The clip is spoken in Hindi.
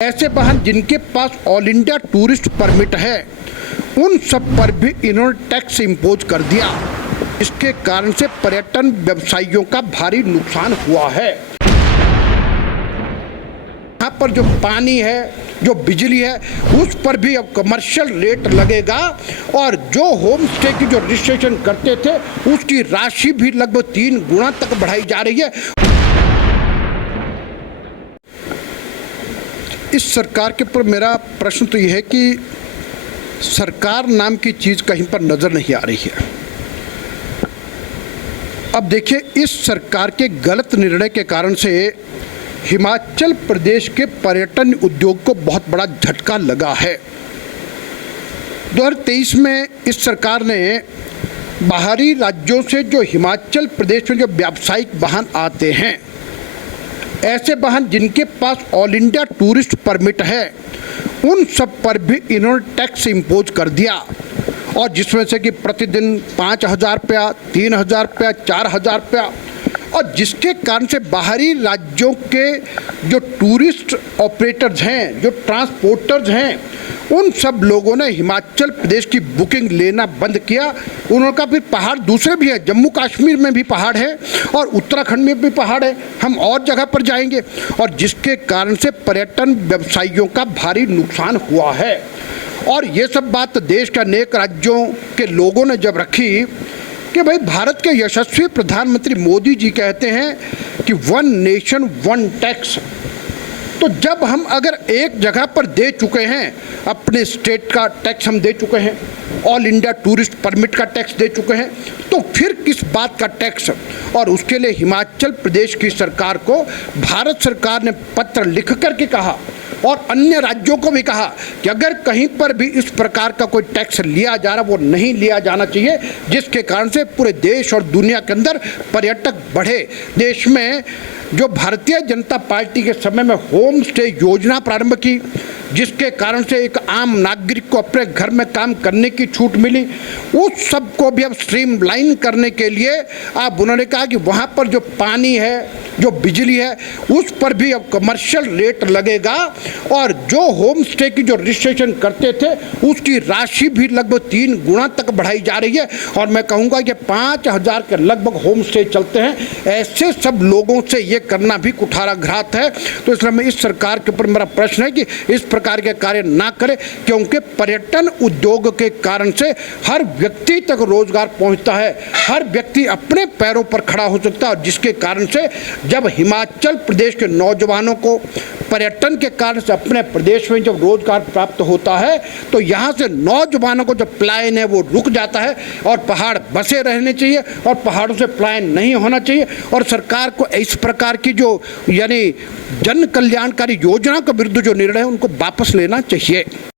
ऐसे वाहन जिनके पास ऑल इंडिया टूरिस्ट परमिट है उन सब पर भी इन्होंने टैक्स इंपोज कर दिया। इसके कारण से पर्यटन व्यवसायियों का भारी नुकसान हुआ है। यहाँ पर जो पानी है, जो बिजली है, उस पर भी अब कमर्शियल रेट लगेगा और जो होम स्टे की जो रजिस्ट्रेशन करते थे उसकी राशि भी लगभग 3 गुना तक बढ़ाई जा रही है। इस सरकार के ऊपर मेरा प्रश्न तो यह है कि सरकार नाम की चीज़ कहीं पर नज़र नहीं आ रही है। अब देखिए, इस सरकार के गलत निर्णय के कारण से हिमाचल प्रदेश के पर्यटन उद्योग को बहुत बड़ा झटका लगा है। 2023 में इस सरकार ने बाहरी राज्यों से जो हिमाचल प्रदेश में जो व्यावसायिक वाहन आते हैं, ऐसे वाहन जिनके पास ऑल इंडिया टूरिस्ट परमिट है उन सब पर भी इन्होंने टैक्स इंपोज कर दिया और जिसमें से कि प्रतिदिन 5,000 रुपया, 3,000 रुपया, 4,000 रुपया, और जिसके कारण से बाहरी राज्यों के जो टूरिस्ट ऑपरेटर्स हैं, जो ट्रांसपोर्टर्स हैं, उन सब लोगों ने हिमाचल प्रदेश की बुकिंग लेना बंद किया। उन्होंने कहा फिर पहाड़ दूसरे भी हैं, जम्मू कश्मीर में भी पहाड़ है और उत्तराखंड में भी पहाड़ है, हम और जगह पर जाएंगे, और जिसके कारण से पर्यटन व्यवसायियों का भारी नुकसान हुआ है। और ये सब बात देश के अनेक राज्यों के लोगों ने जब रखी कि भाई भारत के यशस्वी प्रधानमंत्री मोदी जी कहते हैं कि 1 नेशन 1 टैक्स, तो जब हम अगर एक जगह पर दे चुके हैं, अपने स्टेट का टैक्स हम दे चुके हैं, ऑल इंडिया टूरिस्ट परमिट का टैक्स दे चुके हैं, तो फिर किस बात का टैक्स। और उसके लिए हिमाचल प्रदेश की सरकार को भारत सरकार ने पत्र लिख करके कहा और अन्य राज्यों को भी कहा कि अगर कहीं पर भी इस प्रकार का कोई टैक्स लिया जा रहा, वो नहीं लिया जाना चाहिए, जिसके कारण से पूरे देश और दुनिया के अंदर पर्यटक बढ़े। देश में जो भारतीय जनता पार्टी के समय में होम स्टे योजना प्रारंभ की, जिसके कारण से एक आम नागरिक को अपने घर में काम करने की छूट मिली, उस सब को भी अब स्ट्रीमलाइन करने के लिए अब उन्होंने कहा कि वहाँ पर जो पानी है, जो बिजली है, उस पर भी अब कमर्शियल रेट लगेगा और जो होम स्टे की जो रजिस्ट्रेशन करते थे उसकी राशि भी लगभग 3 गुना तक बढ़ाई जा रही है। और मैं कहूँगा कि 5,000 के लगभग होम स्टे चलते हैं। ऐसे सब लोगों से ये करना भी कुठाराघात है। तो इसलिए मैं इस सरकार के ऊपर मेरा प्रश्न है कि इस प्रकार के कार्य ना करे, क्योंकि पर्यटन उद्योग के कारण से हर व्यक्ति तक रोजगार पहुंचता है, हर व्यक्ति अपने पैरों पर खड़ा हो सकता है। और जिसके कारण से जब हिमाचल प्रदेश के नौजवानों को पर्यटन के कारण से अपने प्रदेश में जब रोजगार प्राप्त होता है तो यहाँ से नौजवानों को जो पलायन है वो रुक जाता है और पहाड़ बसे रहने चाहिए और पहाड़ों से पलायन नहीं होना चाहिए। और सरकार को इस प्रकार की जो यानी जन कल्याणकारी योजना के विरुद्ध जो निर्णय है उनको वापस लेना चाहिए।